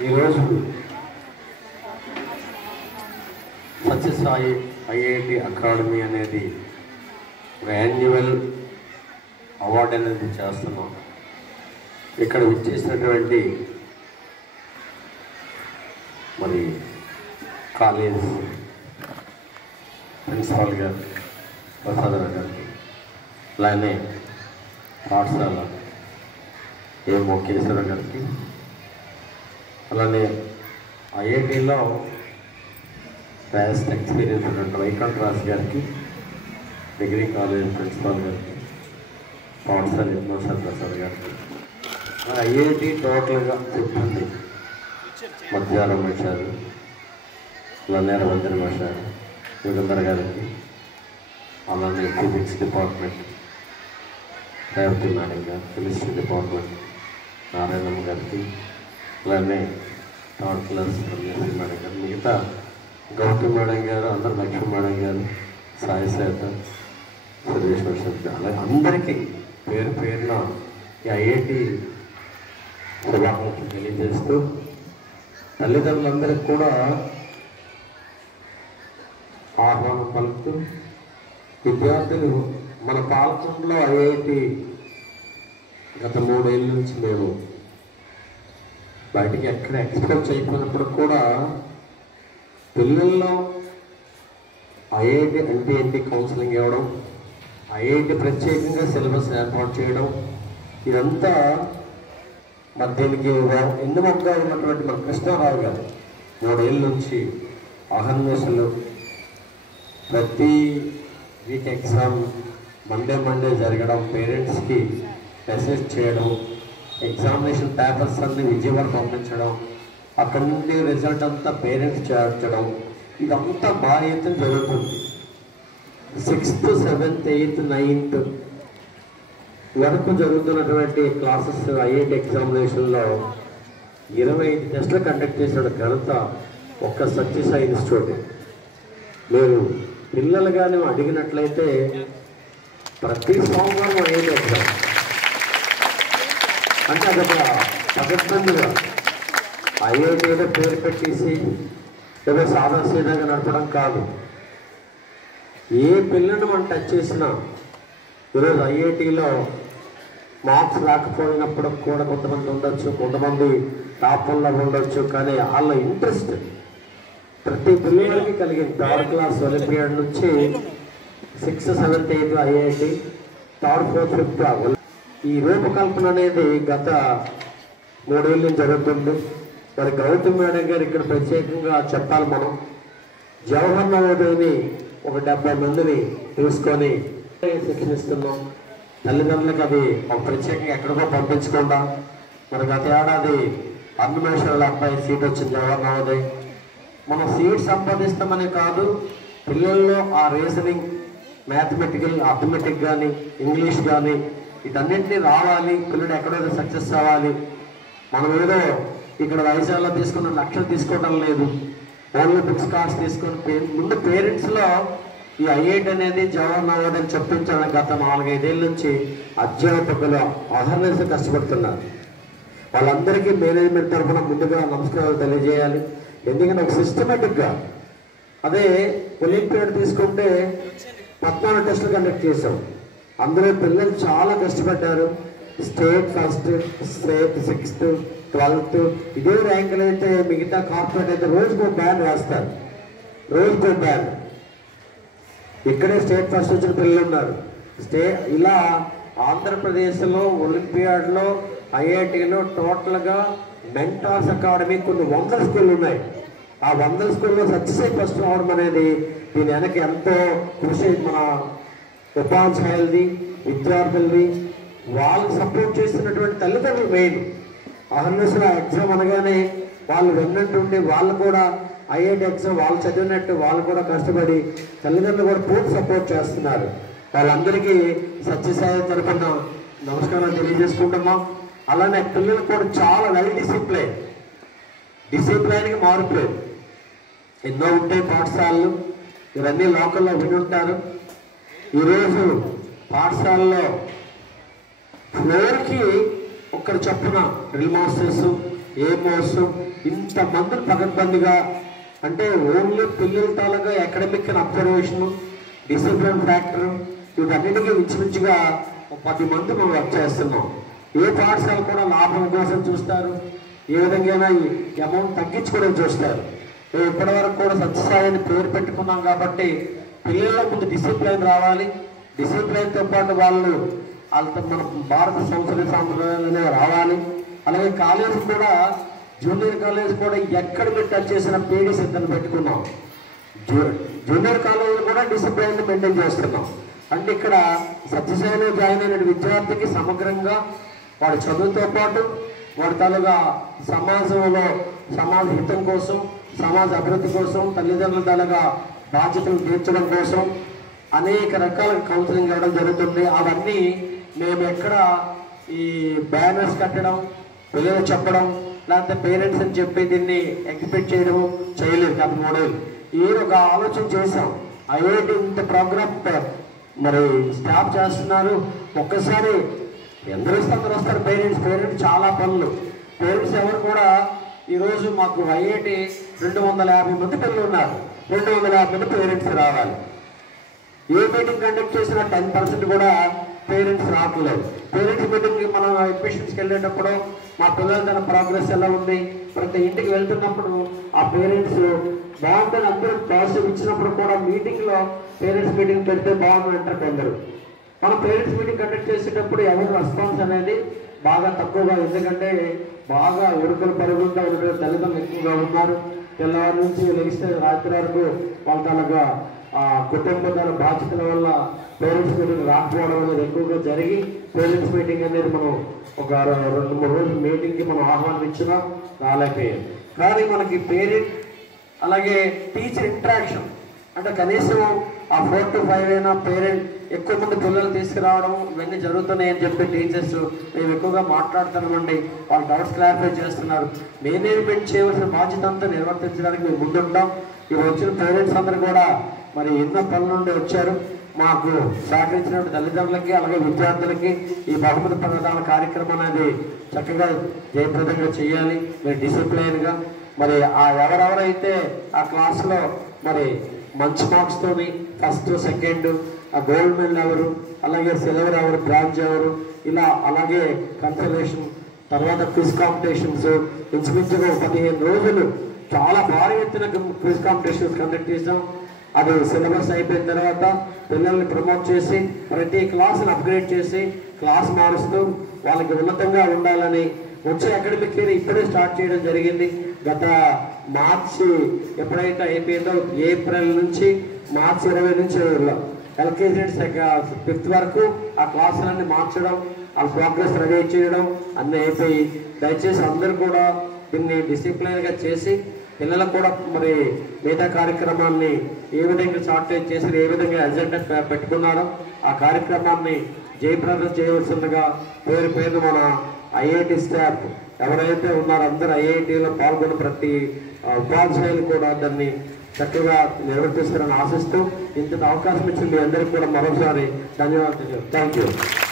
ఈరోజు Sathya Sai IIT academy అనేది annual award అనేది చేస్తున్నాం. ఇక్కడ విచ్చేసినటువంటి మరి కాలేజ్ ప్రిన్సిపాల్ గారు ప్రసాదరావు గారికి, అలానే పాఠశాల ఏమో కేశవరావు గారికి, అలానే ఐఐటిలో బెస్ట్ ఎక్స్పీరియన్స్ ఉన్నటువంటి వైకుంఠ రాజు గారికి, డిగ్రీ కాలేజ్ ప్రిన్సిపాల్ గారికి, పాఠశాల హెడ్మాస్టర్ ప్రసాద్ గారికి, ఐఐటి టోటల్గా సిబ్బంది మధ్యాహ్నం వచ్చారు, అలానే రవీంద్ర మాస్టర్ యుగంధర్ గారికి, అలానే ఫిజిక్స్ డిపార్ట్మెంట్ రేవతి మేడం గారు, కెమిస్ట్రీ డిపార్ట్మెంట్ నారాయణమ్మ గారికి, అలానే థర్డ్ క్లాస్ రమేష్ మేడం గారు, మిగతా గౌతమ్ మేడం గారు, అందరు లక్ష్మీ మేడం గారు, సాయి సేత, సురేష్ వర్షత్, అలాగే అందరికీ పేరు పేరున ఈ ఐఐటి శుభాకాంక్షలు తెలియజేస్తూ, తల్లిదండ్రులందరికీ కూడా ఆహ్వానం పలుకుతూ, విద్యార్థులు మన పాలకొండలో ఐఐటి గత 3 ఏళ్ళ నుంచి మేము బయటికి ఎక్కడ ఎక్స్పోజ్ అయిపోయినప్పుడు కూడా పిల్లల్లో ఐఐటి అంటే ఏంటి కౌన్సిలింగ్ ఇవ్వడం, ఐఐటి ప్రత్యేకంగా సిలబస్ ఏర్పాటు చేయడం, ఇదంతా మరి దీనికి ఎన్నుముగ్గా ఉన్నటువంటి మన కృష్ణారావు గారు 3 ఏళ్ళ నుంచి అహర్నిశలు ప్రతి వీక్ ఎగ్జామ్ మండే జరగడం, పేరెంట్స్కి మెసేజ్ చేయడం, ఎగ్జామినేషన్ పేపర్స్ అన్ని విజయవాడ పంపించడం, అక్కడి నుండి రిజల్ట్ అంతా పేరెంట్స్ చేర్చడం, ఇదంతా బాగా ఎత్తున జరుగుతుంది. 6th, 7th, 8th, 9th వరకు జరుగుతున్నటువంటి క్లాసెస్ ఐఐటి ఎగ్జామినేషన్లో 25 టెస్టులు కండక్ట్ చేసిన ఘనత ఒక్క సత్యసాయి ఇన్స్టిట్యూట్. మీరు పిల్లలు కానీ అడిగినట్లయితే ప్రతి సోమవారం ఐఐటి ఎగ్జామ్ అంటే అదొక పకడ్బందీగా ఐఐటి ఏదో పేరు పెట్టేసి ఏదో సాదాసీదాగా నడపడం కాదు. ఏ పిల్లని మనం టచ్ చేసినా ఈరోజు ఐఐటిలో మార్క్స్ రాకపోయినప్పుడు కూడా కొంతమంది ఉండొచ్చు, కొంతమంది టాప్ 1లో ఉండొచ్చు, కానీ వాళ్ళ ఇంట్రెస్ట్ ప్రతి పిల్లలకి కలిగింది. 3rd క్లాస్ ఒలింపియాడ్ నుంచి 6th, 7th, 8th IIT, 3rd, 4th, 5th ఈ రూపకల్పన అనేది గత 3 ఏళ్ళ నుంచి జరుగుతుంది. మరి గౌతమ్ మేడం గారు ఇక్కడ ప్రత్యేకంగా చెప్పాలి. మనం జవహర్ నవోదయని ఒక 70 మందిని తీసుకొని శిక్షణ ఇస్తున్నాం. తల్లిదండ్రులకు అది ఒక ప్రత్యేకంగా ఎక్కడికో పంపించకుండా, మరి గత ఏడాది అన్నమేశ్వరుల అబ్బాయి సీట్ వచ్చింది జవహర్ నవోదయ్. మనం సీట్ సంపాదిస్తామని కాదు, పిల్లల్లో ఆ రీజనింగ్, మ్యాథమెటికల్, అథమెటిక్ కానీ, ఇంగ్లీష్ కానీ వీటన్నింటినీ రావాలి, పిల్లలు ఎక్కడైనా సక్సెస్ అవ్వాలి. మనం ఏదో ఇక్కడ వైజాగ్లో తీసుకున్న లక్షలు తీసుకోవడం లేదు, ఓన్లీ బుక్స్ కాస్ట్ తీసుకొని ముందు పేరెంట్స్లో ఈ ఐఐటి అనేది జవహర్ నవోదయ్ చెప్పించాలని గత 4-5 ఏళ్ళ నుంచి అధ్యాపకులు అహర్నిశలు కష్టపడుతున్నారు. వాళ్ళందరికీ మేనేజ్మెంట్ తరఫున ముందుగా నమస్కారాలు తెలియజేయాలి. ఎందుకంటే ఒక సిస్టమేటిక్గా అదే ఒలింపియాడ్ తీసుకుంటే 14 టెస్టులు కండక్ట్ చేసాం. అందులో పిల్లలు చాలా కష్టపడ్డారు. State first, state 6th, 12th ఇదే ర్యాంకులు అయితే మిగతా కార్పొరేట్ అయితే రోజుకో బ్యాన్ రాస్తారు, రోజుకో బ్యాన్. ఇక్కడే స్టేట్ ఫస్ట్ వచ్చిన పిల్లలు ఉన్నారు. ఇలా ఆంధ్రప్రదేశ్లో ఒలింపియాడ్లో ఐఐటిలో టోటల్గా మెంటార్స్ అకాడమీ కొన్ని 100 స్కూళ్ళు ఉన్నాయి. ఆ 100 స్కూల్లో సత్యసాయి ఫస్ట్ రావడం అనేది దీని వెనక ఎంతో కృషి మన ఉపాధ్యాయులది, విద్యార్థులది, వాళ్ళని సపోర్ట్ చేస్తున్నటువంటి తల్లిదండ్రులు మెయిన్. అహర్నిశలు ఎగ్జామ్ అనగానే వాళ్ళు విన్నట్టుండి వాళ్ళు కూడా ఐఐటి ఎగ్జామ్ వాళ్ళు చదివినట్టు వాళ్ళు కూడా కష్టపడి తల్లిదండ్రులు కూడా పూర్తి సపోర్ట్ చేస్తున్నారు. వాళ్ళందరికీ సత్యసాయి తరఫున నమస్కారాలు తెలియజేసుకుంటున్నాం. అలానే పిల్లలు కూడా చాలా వెల్ డిసిప్లైన్గా మారిపోయారు. ఎన్నో ఉంటాయి పాఠశాలలు, ఇవన్నీ లోకల్లో విని ఉంటారు. ఈరోజు పాఠశాలలో ఫ్లోర్కి ఒక్కరు చొప్పున డ్రిల్ మాస్టర్స్, ఏమోస్ ఇంతమందిని పకడ్బందీగా, అంటే ఓన్లీ పిల్లల తాలూగా academic and observation, discipline factor, వీటన్నిటికీ ఇంచుమించుగా 10 మంది మనం వర్క్ చేస్తున్నాం. ఏ పాఠశాల కూడా లాభం కోసం చూస్తారు, ఏ విధంగా ఈ అమౌంట్ తగ్గించుకోవడం చూస్తారు. మేము ఇప్పటివరకు కూడా సత్యసాయిని పేరు పెట్టుకున్నాం కాబట్టి పిల్లల ముందు డిసిప్లైన్ రావాలి. డిసిప్లైన్తో పాటు వాళ్ళతో మన భారత సంస్కృతి సాంప్రదాయాలనే రావాలి. అలాగే కాలేజ్ కూడా, జూనియర్ కాలేజ్ కూడా ఎక్కడ మీరు టచ్ చేసిన పీడీ సిద్ధం పెట్టుకున్నాం. జూనియర్ కాలేజీలో కూడా డిసిప్లైన్ మెయింటైన్ చేస్తున్నాం. అంటే ఇక్కడ సత్యసాయిలో జాయిన్ అయిన విద్యార్థికి సమగ్రంగా వాడి చదువుతో పాటు వాడి తాలూగా సమాజంలో సమాజ హితం కోసం, సమాజ అభివృద్ధి కోసం, తల్లిదండ్రుల తాలూగా బాధ్యతలు తీర్చడం కోసం అనేక రకాల కౌన్సిలింగ్ ఇవ్వడం జరుగుతుంది. అవన్నీ మేము ఎక్కడ ఈ బ్యానర్స్ కట్టడం, పిల్లలు చెప్పడం, లేకపోతే పేరెంట్స్ అని చెప్పి దీన్ని ఎగ్జిబిట్ చేయడం చేయలేదు. గత 3 ఏళ్ళు ఈ ఒక ఆలోచన చేశాం. ఐఐటి ఇంత ప్రోగ్రామ్ మరి స్టాప్ చేస్తున్నారు. ఒక్కసారి ఎందరు వస్తారు పేరెంట్స్ చాలా పనులు. పేరెంట్స్ ఎవరు కూడా ఈరోజు మాకు ఐఐటి 250 మంది పిల్లలు ఉన్నారు, 250 మంది పేరెంట్స్ రావాలి. ఏ మీటింగ్ కండక్ట్ చేసినా 10% కూడా పేరెంట్స్ రావట్లేదు. పేరెంట్స్ మీటింగ్కి మనం అడ్మిషన్స్కి వెళ్ళేటప్పుడు మా పిల్లలు తన ప్రోగ్రెస్ ఎలా ఉంది, ప్రతి ఇంటికి వెళ్తున్నప్పుడు ఆ పేరెంట్స్ బాగుందని అందరూ పాజిటివ్ ఇచ్చినప్పుడు కూడా మీటింగ్లో పేరెంట్స్ మీటింగ్ పెడితే బాగుంది అంటారు కొందరు. మనం పేరెంట్స్ మీటింగ్ కండక్ట్ చేసేటప్పుడు ఎవరు రెస్పాన్స్ అనేది బాగా తక్కువగా, ఎందుకంటే బాగా ఉరుకులు పరుగులుగా ఉండే తల్లిదండ్రులు ఎక్కువగా ఉన్నారు. తెల్లవారి నుంచి లెగిస్తే రాత్రి వరకు వాళ్ళ తనగా కుటుంబ బాధ్యతల వల్ల పేరెంట్స్ మీటింగ్ రాకపోవడం అనేది ఎక్కువగా జరిగి, పేరెంట్స్ మీటింగ్ అనేది మనం ఒక 2-3 రోజుల మీటింగ్కి మనం ఆహ్వానించినా రాలేకపోయాం. కానీ మనకి పేరెంట్ అలాగే టీచర్ ఇంటరాక్షన్ అంటే కనీసం ఆ 4 to 5 అయినా పేరెంట్ ఎక్కువ మంది పిల్లలు తీసుకురావడం ఇవన్నీ జరుగుతున్నాయని చెప్పి టీచర్స్ మేము ఎక్కువగా మాట్లాడుతున్నామండి. వాళ్ళ డౌట్స్ క్లారిఫై చేస్తున్నారు. మేనేజ్మెంట్ చేయవలసిన బాధ్యత అంతా నిర్వర్తించడానికి మేము ముందుంటాం. ఇప్పుడు వచ్చిన పేరెంట్స్ అందరూ కూడా మరి ఎన్నో పనుల నుండి వచ్చారు. మాకు సహకరించిన తల్లిదండ్రులకి అలాగే విద్యార్థులకి ఈ బహుమతి ప్రదాన కార్యక్రమం అనేది చక్కగా జయప్రదంగా చేయాలి. మీరు డిసిప్లైన్గా మరి ఎవరెవరైతే ఆ క్లాస్లో మరి మంచి మార్క్స్తోని ఫస్ట్, సెకండ్, ఆ గోల్డ్ మెడల్ ఎవరు, అలాగే సిల్వర్ ఎవరు, బ్రాంజ్ ఎవరు, ఇలా అలాగే కన్సలేషన్, తర్వాత క్విజ్ కాంపిటీషన్స్ ఇంచుమించుగా 15 రోజులు చాలా భారీ ఎత్తున క్విజ్ కాంపిటీషన్స్ కండక్ట్ చేసాం. అది సిలబస్ అయిపోయిన తర్వాత పిల్లల్ని ప్రమోట్ చేసి ప్రతి క్లాస్ని అప్గ్రేడ్ చేసి క్లాస్ మారుస్తూ వాళ్ళకి ఉన్నతంగా ఉండాలని వచ్చే అకాడమిక్ ఇయర్ ఇప్పుడే స్టార్ట్ చేయడం జరిగింది. గత మార్చి ఎప్పుడైతే అయిపోయిందో ఏప్రిల్ నుంచి మార్చి 20 నుంచి ఎల్కేజీ నుంచి 5th వరకు ఆ క్లాసులన్నీ మార్చడం, ఆ ప్రోగ్రెస్ రెడీ చేయడం అన్నీ అయిపోయి, దయచేసి అందరూ కూడా దీన్ని డిసిప్లైన్గా చేసి పిల్లలకు కూడా మరి మిగతా కార్యక్రమాన్ని ఏ విధంగా షార్టేజ్ చేసి ఏ విధంగా ఎజెండా పెట్టుకున్నారో ఆ కార్యక్రమాన్ని జయప్రదం చేయవలసిందిగా పేరు మన ఐఐటి స్టాఫ్ ఎవరైతే ఉన్నారో అందరూ ఐఐటీలో పాల్గొన్న ప్రతి ఉపాధ్యాయులు కూడా దాన్ని చక్కగా నిర్వర్తిస్తారని ఆశిస్తూ ఇంత అవకాశం ఇచ్చింది అందరికీ కూడా మరోసారి ధన్యవాదాలు. Thank you.